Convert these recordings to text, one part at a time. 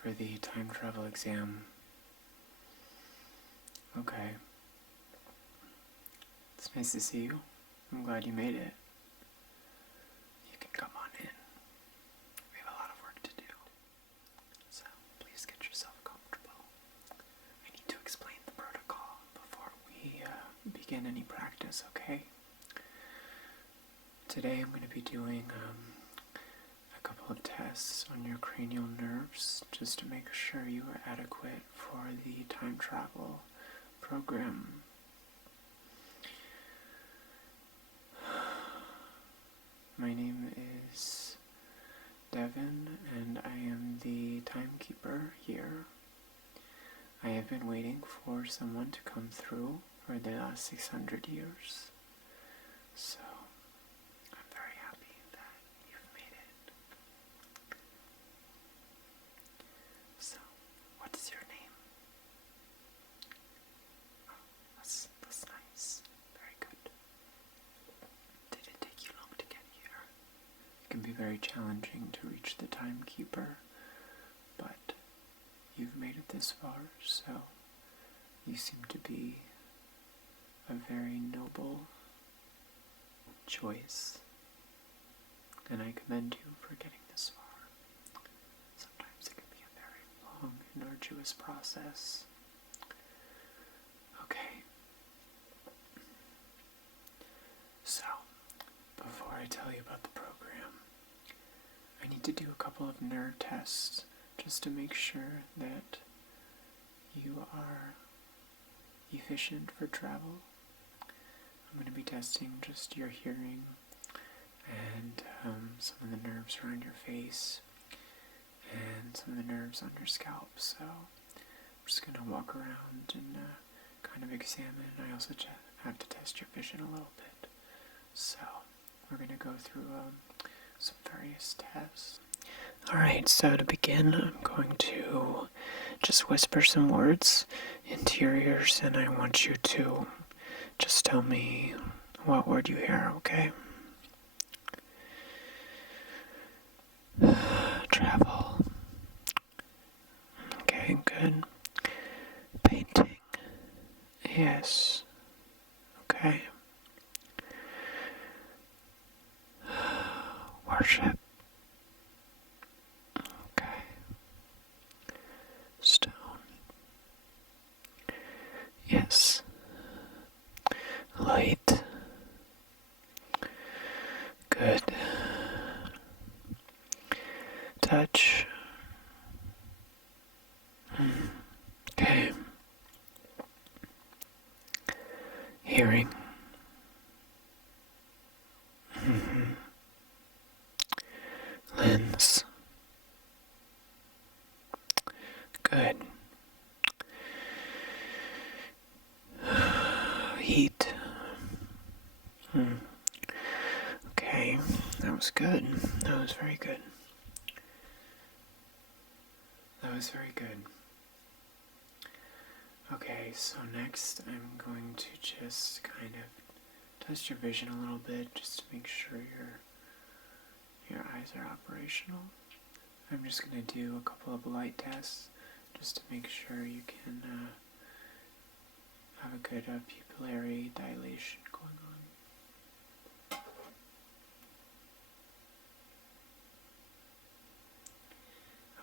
for the time travel exam. Okay. It's nice to see you. I'm glad you made it. You can come on in. We have a lot of work to do. So, please get yourself comfortable. I need to explain the protocol before we begin any practice, okay? Today I'm going to be doing a couple of tests on your cranial nerves just to make sure you are adequate for the time travel program. My name is Devin, and I am the timekeeper here. I have been waiting for someone to come through for the last 600 years, so I'm very happy that you've made it. So, what is your name? Oh, that's nice. Very good. Did it take you long to get here? It can be very challenging to reach the timekeeper, but you've made it this far, so you seem to be a very noble choice, and I commend you for getting this far. Sometimes it can be a very long and arduous process. Okay. So, before I tell you about the program, I need to do a couple of nerve tests just to make sure that you are efficient for travel. I'm going to be testing just your hearing and some of the nerves around your face and some of the nerves on your scalp. So I'm just going to walk around and kind of examine. I also have to test your vision a little bit. So we're going to go through some various tests. Alright, so to begin, I'm going to just whisper some words into your ears, and I want you to just tell me what word you hear, okay? Travel. Okay, good. Painting. Yes. Okay. Worship. Okay. Stone. Yes. Light. Good. Touch. Okay. Hearing. Lens. Good. Heat. Okay, that was good. That was very good. That was very good. Okay, so next I'm going to just kind of test your vision a little bit just to make sure your eyes are operational. I'm just going to do a couple of light tests just to make sure you can have a good pupillary dilation going on.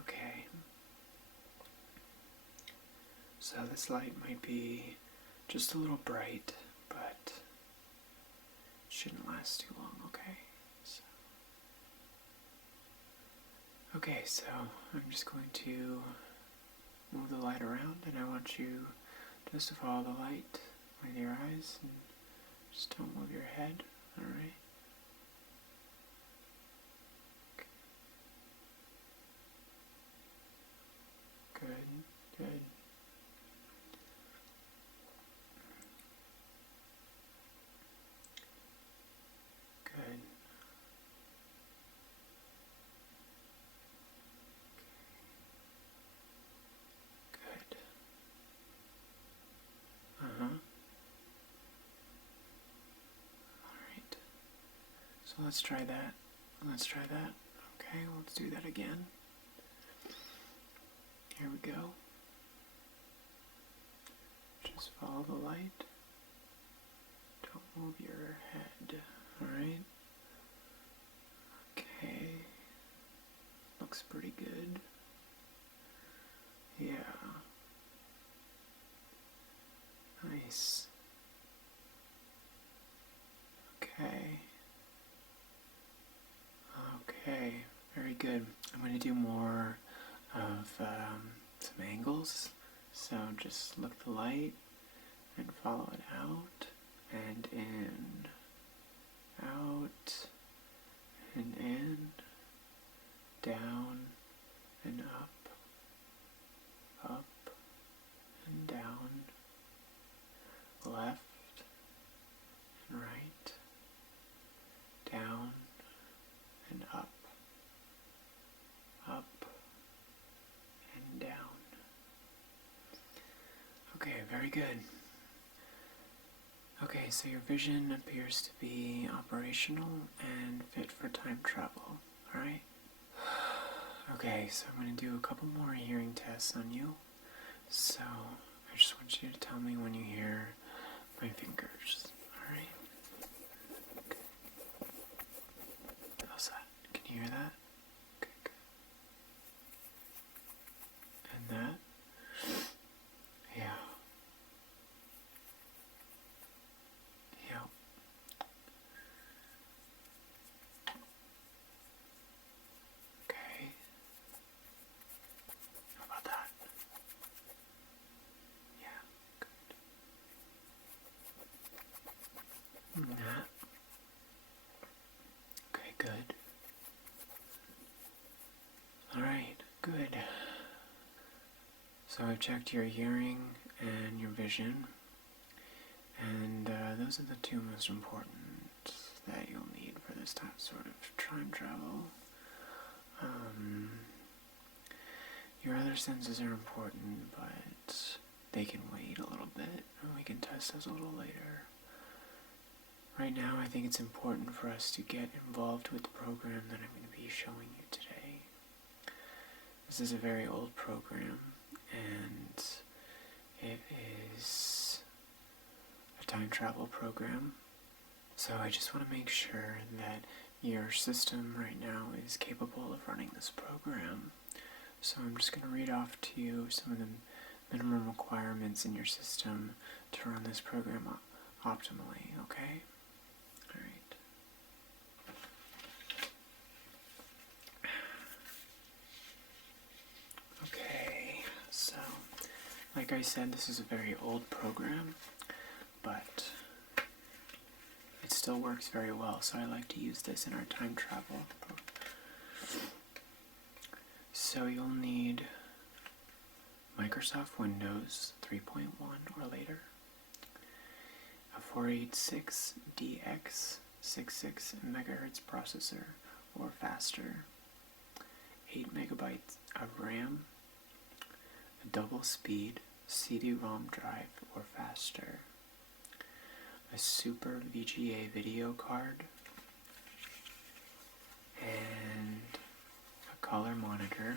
Okay. So this light might be just a little bright, but it shouldn't last too long, okay? So I'm just going to move the light around, and I want you just to follow the light with your eyes, and just don't move your head, alright? Good, good. Good. Good. Alright. So let's try that. Okay, let's do that again. Here we go. Just follow the light. Don't move your head. Alright? Okay. Looks pretty good. Yeah. Nice. Okay. Okay. Very good. I'm going to do more of some angles. So just look the light and follow it out and in, out and in, down and up and down, left and right, down and up and down. Okay, very good. Okay, so your vision appears to be operational and fit for time travel, alright? Okay, so I'm going to do a couple more hearing tests on you. So, I just want you to tell me when you hear my fingers, alright? Okay. How's that? Can you hear that? Okay, good. And that? Yeah. Yeah. Okay. How about that? Yeah, good. And that? Okay, good. Alright, good. So I've checked your hearing and your vision, and those are the two most important that you'll need for this sort of time travel. Your other senses are important, but they can wait a little bit, and we can test those a little later. Right now, I think it's important for us to get involved with the program that I'm going to be showing you today. This is a very old program, and it is a time travel program. So I just want to make sure that your system right now is capable of running this program. So I'm just going to read off to you some of the minimum requirements in your system to run this program optimally, okay? Alright. Okay, so, like I said, this is a very old program, but it still works very well, so I like to use this in our time travel program. So you'll need Microsoft Windows 3.1 or later, a 486DX 66 MHz processor or faster, 8 megabytes of RAM, a double speed CD-ROM drive or faster, a Super VGA video card, and a color monitor,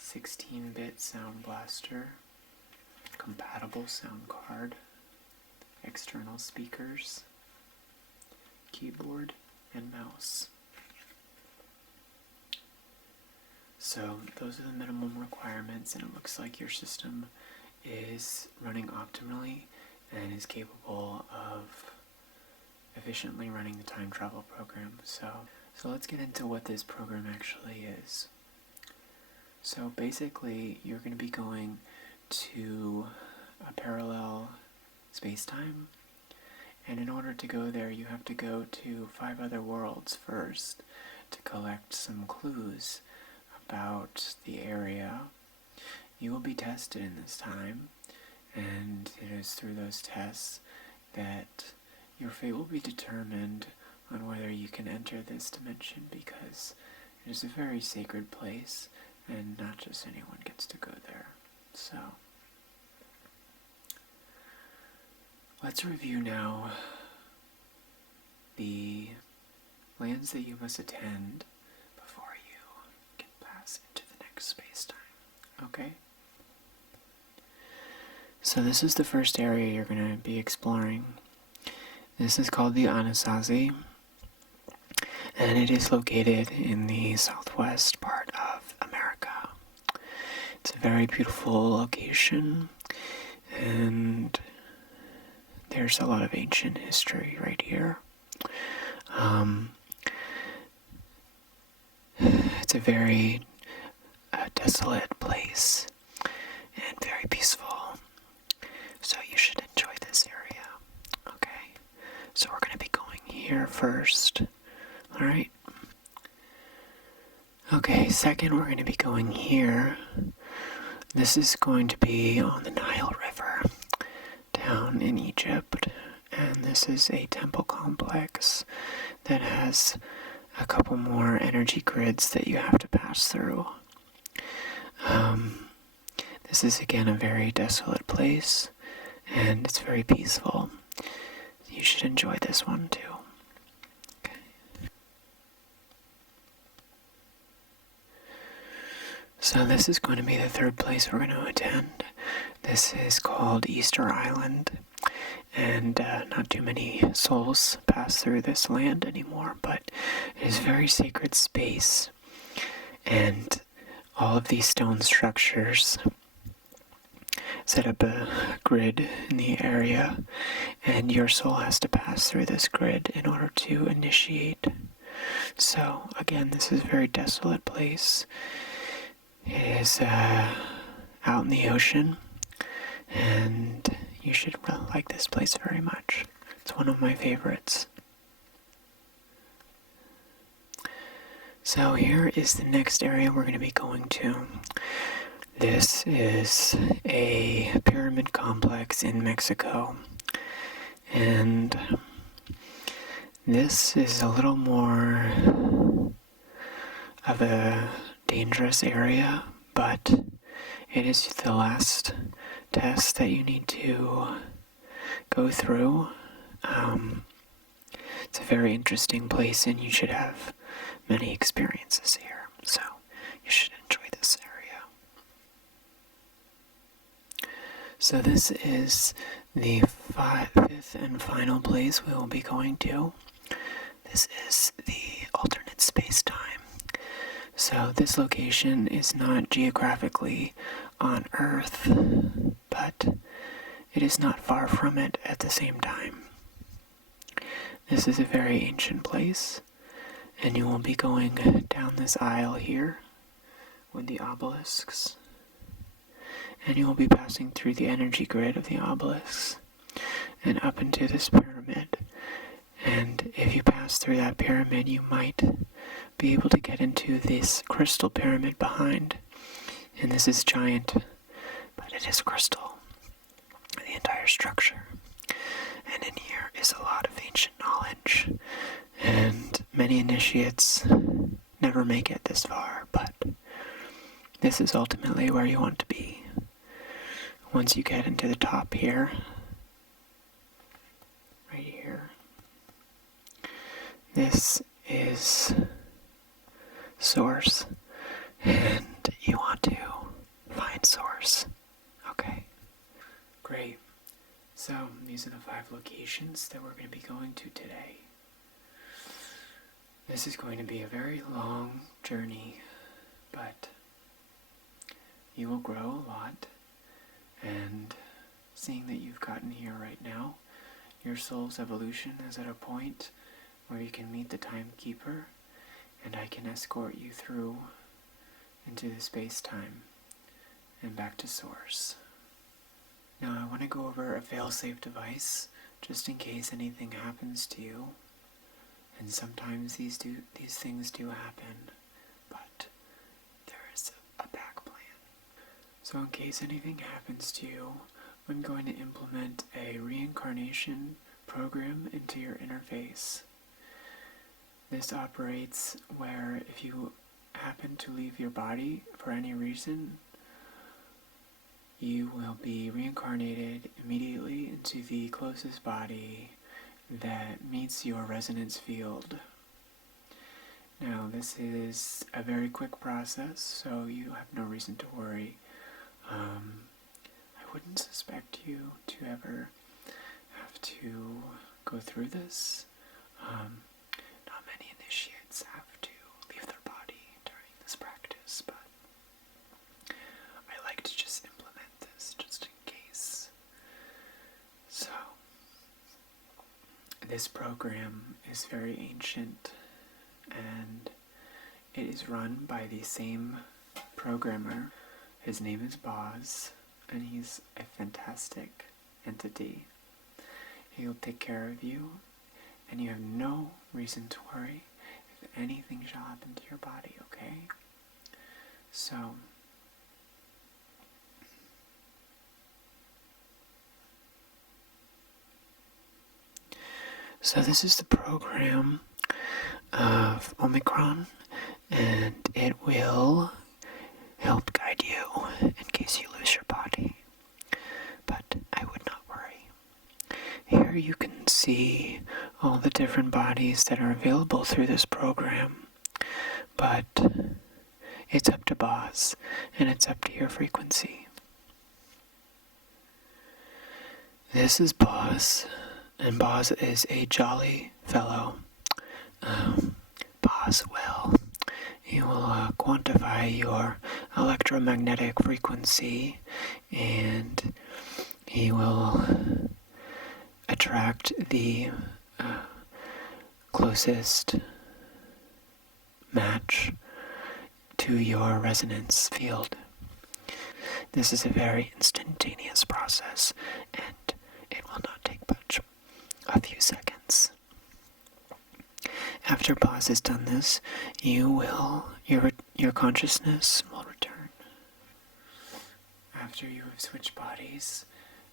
16-bit sound blaster, compatible sound card, external speakers, keyboard, and mouse. So those are the minimum requirements, and it looks like your system is running optimally and is capable of efficiently running the time travel program. So let's get into what this program actually is. So basically, you're going to be going to a parallel space-time, and in order to go there, you have to go to 5 other worlds first to collect some clues about the area. You will be tested in this time, and it is through those tests that your fate will be determined on whether you can enter this dimension, because it is a very sacred place and not just anyone gets to go there. So let's review now the lands that you must attend before you can pass into the next space-time. So this is the first area you're going to be exploring. This is called the Anasazi, and it is located in the southwest part of America. It's a very beautiful location, and there's a lot of ancient history right here. It's a very desolate place and very peaceful, so you should enjoy this area. Okay, so we're going to be going here first. Alright? Okay, second we're going to be going here. This is going to be on the Nile River down in Egypt, and this is a temple complex that has a couple more energy grids that you have to pass through. This is again a very desolate place, and it's very peaceful. You should enjoy this one too. Okay. So this is going to be the third place we're going to attend. This is called Easter Island, and not too many souls pass through this land anymore, but it is a very sacred space, and all of these stone structures set up a grid in the area, and your soul has to pass through this grid in order to initiate. So again, this is a very desolate place. It is out in the ocean, and you should like this place very much. It's one of my favorites. So here is the next area we're going to be going to. This is a pyramid complex in Mexico, and this is a little more of a dangerous area, but it is the last test that you need to go through. It's a very interesting place, and you should have many experiences here, so you should enjoy this area. So this is the fifth and final place we will be going to. This is the alternate space-time. So this location is not geographically on Earth, but it is not far from it at the same time. This is a very ancient place, and you will be going down this aisle here with the obelisks, and you will be passing through the energy grid of the obelisks and up into this pyramid. And if you pass through that pyramid, you might be able to get into this crystal pyramid behind. And this is giant, but it is crystal, the entire structure. And in here is a lot of ancient knowledge, and many initiates never make it this far, but this is ultimately where you want to be. Once you get into the top here, right here, this is Source, and you want to find Source. Okay, great. So these are the 5 locations that we're going to be going to today. This is going to be a very long journey, but you will grow a lot, and seeing that you've gotten here right now, your soul's evolution is at a point where you can meet the timekeeper, and I can escort you through into the space-time and back to Source. Now I want to go over a fail-safe device, just in case anything happens to you, and sometimes these things do happen, but there is a back plan. So in case anything happens to you, I'm going to implement a reincarnation program into your interface. This operates where if you happen to leave your body for any reason, you will be reincarnated immediately into the closest body that meets your resonance field. Now, this is a very quick process, so you have no reason to worry. I I wouldn't suspect you to ever have to go through this. Not many initiates have to leave their body during this practice, but I like to just implement this just in case. So, this program is very ancient, and it is run by the same programmer. His name is Boz, and he's a fantastic entity. He'll take care of you, and you have no reason to worry if anything shall happen to your body, okay? So this is the program of Omicron, and it will help guide you in case you lose your body. But I would not worry. Here you can see all the different bodies that are available through this program, but it's up to Boz, and it's up to your frequency. This is Boz, and Boz is a jolly fellow. Boz he will quantify your electromagnetic frequency, and he will attract the closest match to your resonance field. This is a very instantaneous process, and it will not take much, a few seconds. After Boz has done this, your consciousness will return. After you have switched bodies,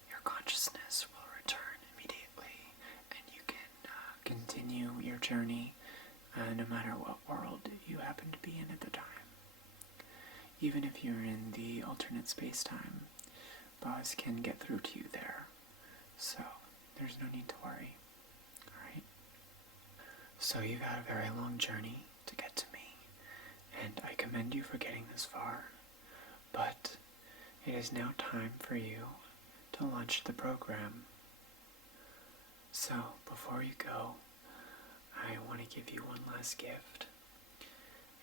your consciousness will return immediately, and you can continue your journey no matter what world you happen to be in at the time. Even if you're in the alternate space-time, Boz can get through to you there, so there's no need to worry. Alright? So you've had a very long journey to get to me, and I commend you for getting this far, but it is now time for you to launch the program. So, before you go, I want to give you one last gift,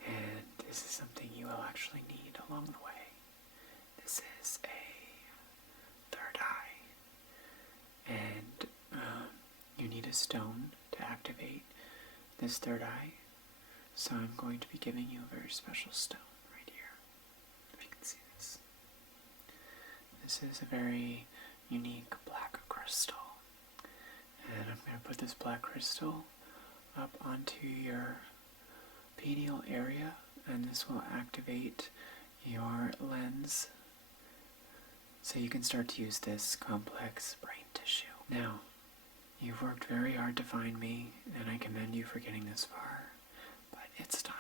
and this is something you will actually need along the way. This is a third eye, and you need a stone to activate this third eye, so I'm going to be giving you a very special stone right here, if you can see this. This is a very unique black crystal, and I'm going to put this black crystal up onto your pineal area, and this will activate your lens so you can start to use this complex brain tissue. Now, you've worked very hard to find me, and I commend you for getting this far, but it's time